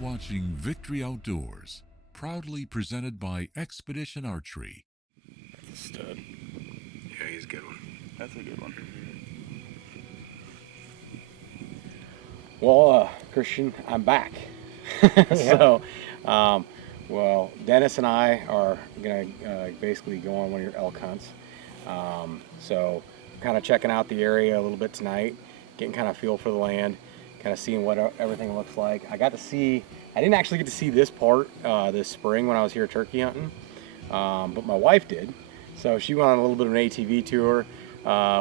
watching Victory Outdoors, proudly presented by Expedition Archery. That's a stud. Yeah, he's a good one. That's a good one. Well, Christian, I'm back. So, well, Dennis and I are going to basically go on one of your elk hunts. So, kind of checking out the area a little bit tonight, getting kind of feel for the land, kind of seeing what everything looks like. I didn't actually get to see this part this spring when I was here turkey hunting, but my wife did. So she went on a little bit of an ATV tour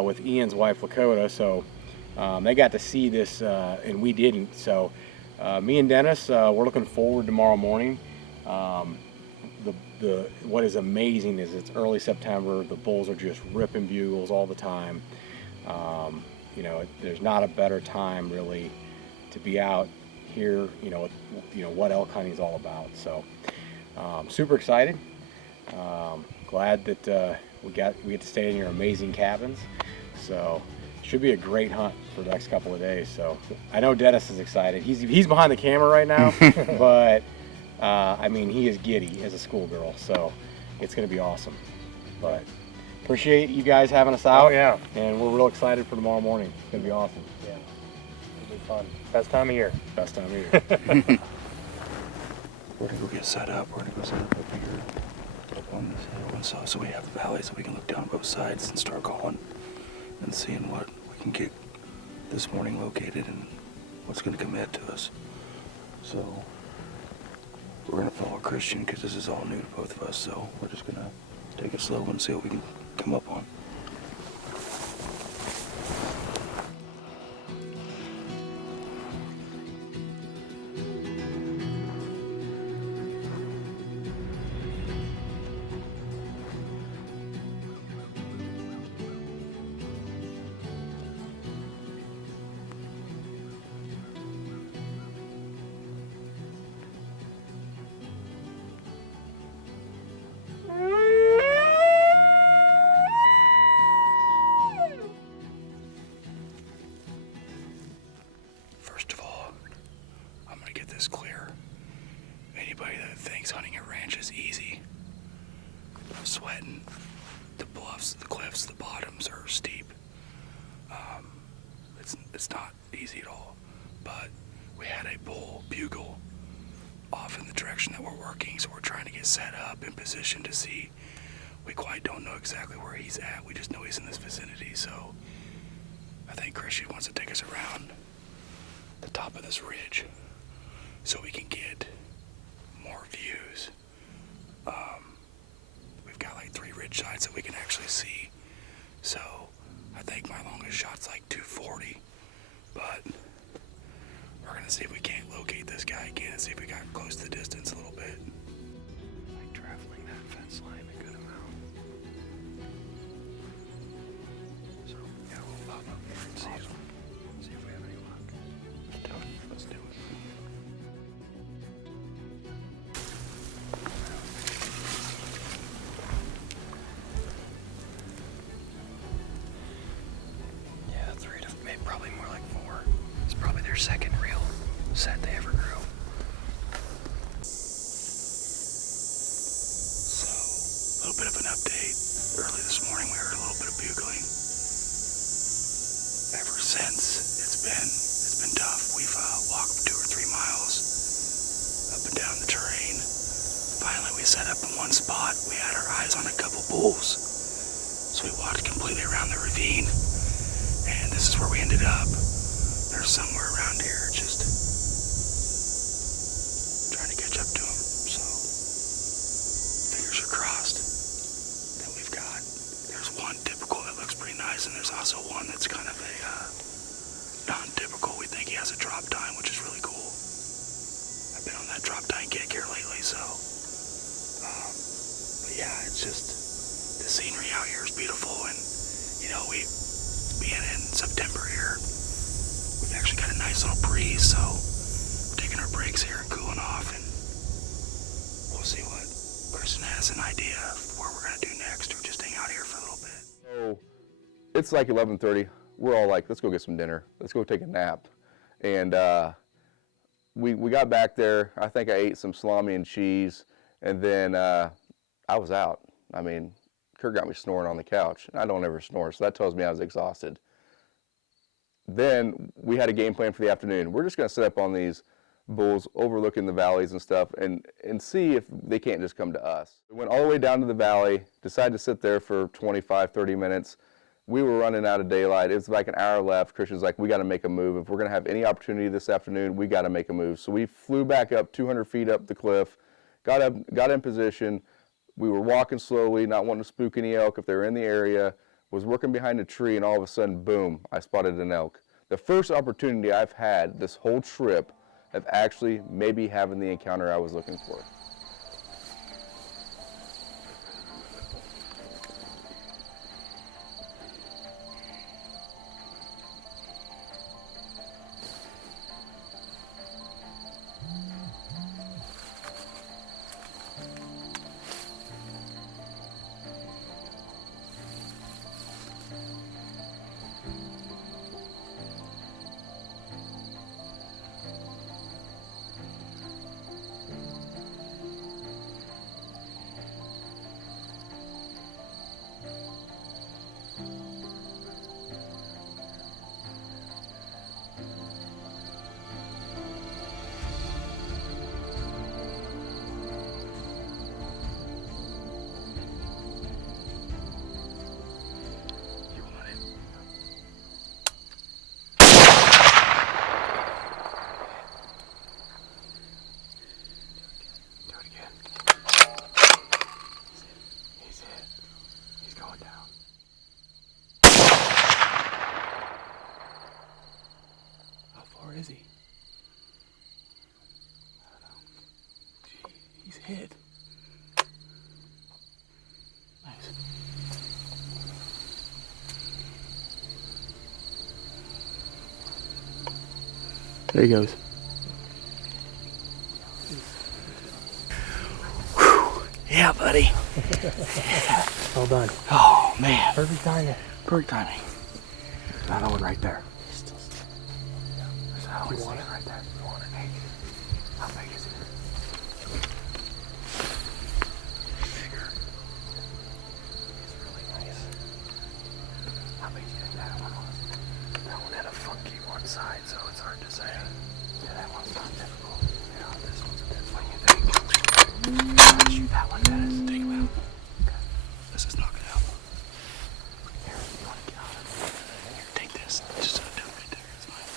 with Ian's wife, Lakota. So they got to see this, and we didn't. So me and Dennis, we're looking forward tomorrow morning. What is amazing is it's early September. The bulls are just ripping bugles all the time. There's not a better time really to be out here. What elk hunting is all about. So super excited. Glad that we get to stay in your amazing cabins. So should be a great hunt for the next couple of days. So I know Dennis is excited. He's behind the camera right now, but he is giddy as a schoolgirl. So it's going to be awesome. But appreciate you guys having us out. Oh yeah, and we're real excited for tomorrow morning. It's going to be awesome. Yeah, it'll be fun. Best time of year. Best time of year. We're gonna go get set up. We're gonna go set up here, up on this hill, and so we have the valley, so we can look down both sides and start calling and seeing what we can get this morning located and what's gonna commit to us. So we're gonna follow Christian because this is all new to both of us. So we're just gonna take it slow and see what we can come up on. First of all, I'm gonna get this clear. Anybody that thinks hunting a ranch is easy, I'm sweating. The bluffs, the cliffs, the bottoms are steep. It's not easy at all. But we had a bull bugle off in the direction that we're working, so we're trying to get set up in position to see. We quite don't know exactly where he's at. We just know he's in this vicinity, so I think Christian wants to take us around the top of this ridge so we can get more views. We've got like 3 ridge sides that we can actually see, so I think my longest shot's like 240, but we're gonna see if we can't locate this guy again and see if we got close to the distance a little bit. Like traveling that fence line a good amount. So yeah, we'll pop up here and see if we have any luck. Let's do it. Yeah, 3 to maybe probably more like 4. It's probably their second real set they ever grew. So, a little bit of an update. Early this morning we heard a little bit of bugling. Ever since, it's been tough. We've walked 2 or 3 miles up and down the terrain. Finally we set up in one spot. We had our eyes on a couple bulls. So we walked completely around the ravine, and this is where we ended up. They're somewhere around here, just trying to catch up to them. So fingers are crossed that there's one typical that looks pretty nice, and there's also one that's kind of a non-typical. We think he has a drop tine, which is really cool. I've been on that drop tine kick here lately, so but yeah, it's just the scenery out here is beautiful, and we being in September here, we've actually got a nice little breeze, so we're taking our breaks here and cooling off, and we'll see what Kristen has an idea of where we're gonna do next, or just hang out here for a little bit. So it's like 11:30. We're all like, let's go get some dinner. Let's go take a nap. And we got back there. I think I ate some salami and cheese, and then I was out. I mean, Curt got me snoring on the couch. I don't ever snore, so that tells me I was exhausted. Then we had a game plan for the afternoon. We're just going to set up on these bulls overlooking the valleys and stuff and see if they can't just come to us. We went all the way down to the valley, decided to sit there for 25, 30 minutes. We were running out of daylight. It was like an hour left. Christian's like, we got to make a move. If we're going to have any opportunity this afternoon, we got to make a move. So we flew back up 200 feet up the cliff, got in position. We were walking slowly, not wanting to spook any elk if they were in the area, was working behind a tree, and all of a sudden, boom, I spotted an elk. The first opportunity I've had this whole trip of actually maybe having the encounter I was looking for. Is he? I don't know. Gee, he's hit. Nice. There he goes. Whew. Yeah, buddy. Well done. Oh, man. Perfect timing. Perfect timing. Another one right there. You want it? Right there. You want it? Hey, how big is it? Bigger. It's really nice. How big do you think that one was? That one had a funky one side, so it's hard to say. Yeah, that one's not typical. Yeah, this one's a bit. What do you think? Shoot that one, Dennis. Take him out. Okay. Let's just knock it out. Here, you want to get on it? Here, take this. Just set it down right there. It's fine.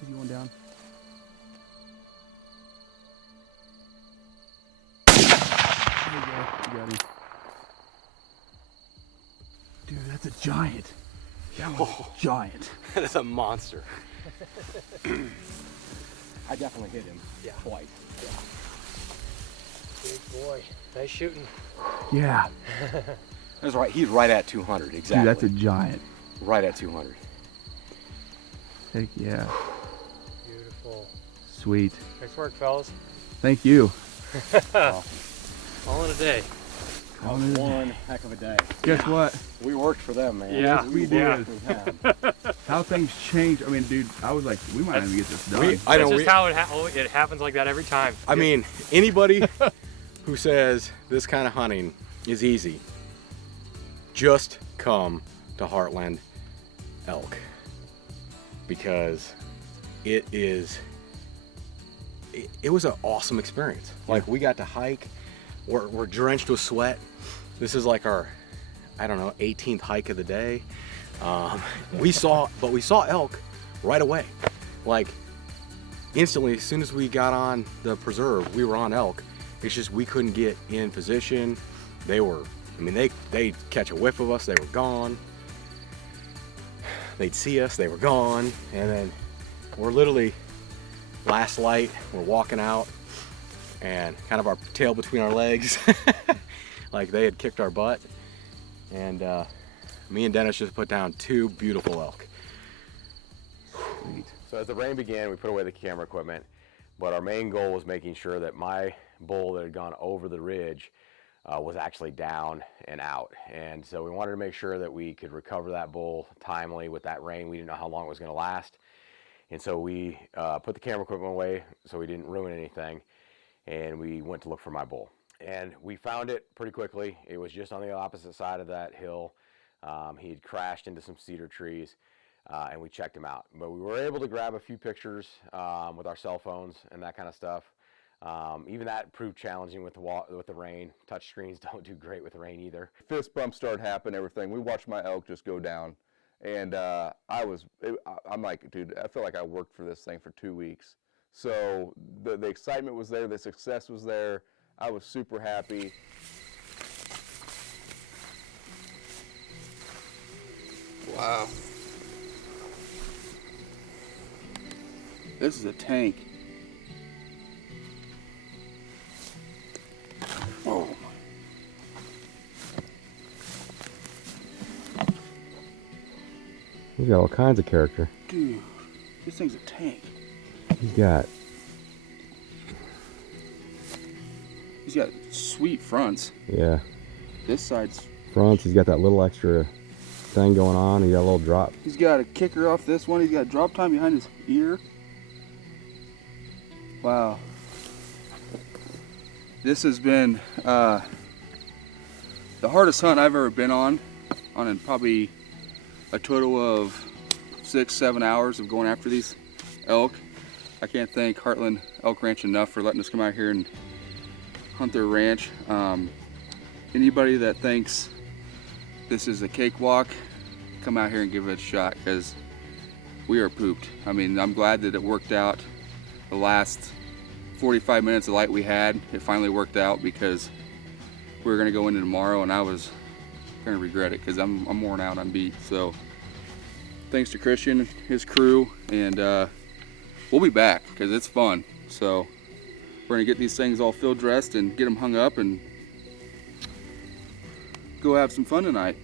Is he one down? There you go. You got him. Dude, that's a giant. That was a giant. That is a monster. I definitely hit him twice. Big boy. Nice shooting. Yeah. That's right. He's right at 200, exactly. Dude, that's a giant. Right at 200. Heck yeah. Beautiful. Sweet. Nice work, fellas. Thank you. All in a day. That was one heck of a day. Guess what? We worked for them, man. Yeah. We Yeah. did. How things change. I mean, dude, I was like, we might not even get this done. That's just how it happens like that every time. I mean, anybody who says this kind of hunting is easy, just come to Heartland Elk, because it is it was an awesome experience. Like, we got to hike, we're drenched with sweat. This is like our, I don't know, 18th hike of the day. We saw elk right away. Like, instantly, as soon as we got on the preserve, we were on elk. It's just we couldn't get in position. They were, I mean, they'd catch a whiff of us, they were gone. They'd see us, they were gone. And then we're literally, last light, we're walking out and kind of our tail between our legs. Like, they had kicked our butt. And me and Dennis just put down 2 beautiful elk. So as the rain began, we put away the camera equipment, but our main goal was making sure that my bull that had gone over the ridge was actually down and out. And so we wanted to make sure that we could recover that bull timely with that rain. We didn't know how long it was going to last. And so we put the camera equipment away so we didn't ruin anything. And we went to look for my bull. And we found it pretty quickly. It was just on the opposite side of that hill. He had crashed into some cedar trees. And we checked him out. But we were able to grab a few pictures with our cell phones and that kind of stuff. Even that proved challenging with the rain. Touch screens don't do great with rain either. Fist bumps started happening, everything. We watched my elk just go down. And I'm like, dude, I feel like I worked for this thing for 2 weeks. So the excitement was there, the success was there. I was super happy. Wow. This is a tank. Oh. He's got all kinds of character. Dude, this thing's a tank. He's got sweet fronts. Yeah. This side's Fronts, he's got that little extra thing going on. He got a little drop. He's got a kicker off this one. He's got drop time behind his ear. Wow. This has been the hardest hunt I've ever been on probably a total of 6-7 hours of going after these elk. I can't thank Heartland Elk Ranch enough for letting us come out here and hunt their ranch. Anybody that thinks this is a cakewalk, come out here and give it a shot, because we are pooped. I mean, I'm glad that it worked out. The last 45 minutes of light we had, it finally worked out, because we were gonna go into tomorrow and I was gonna regret it, because I'm worn out, I'm beat. So thanks to Christian, his crew, and we'll be back because it's fun. So we're gonna get these things all field dressed and get them hung up and go have some fun tonight.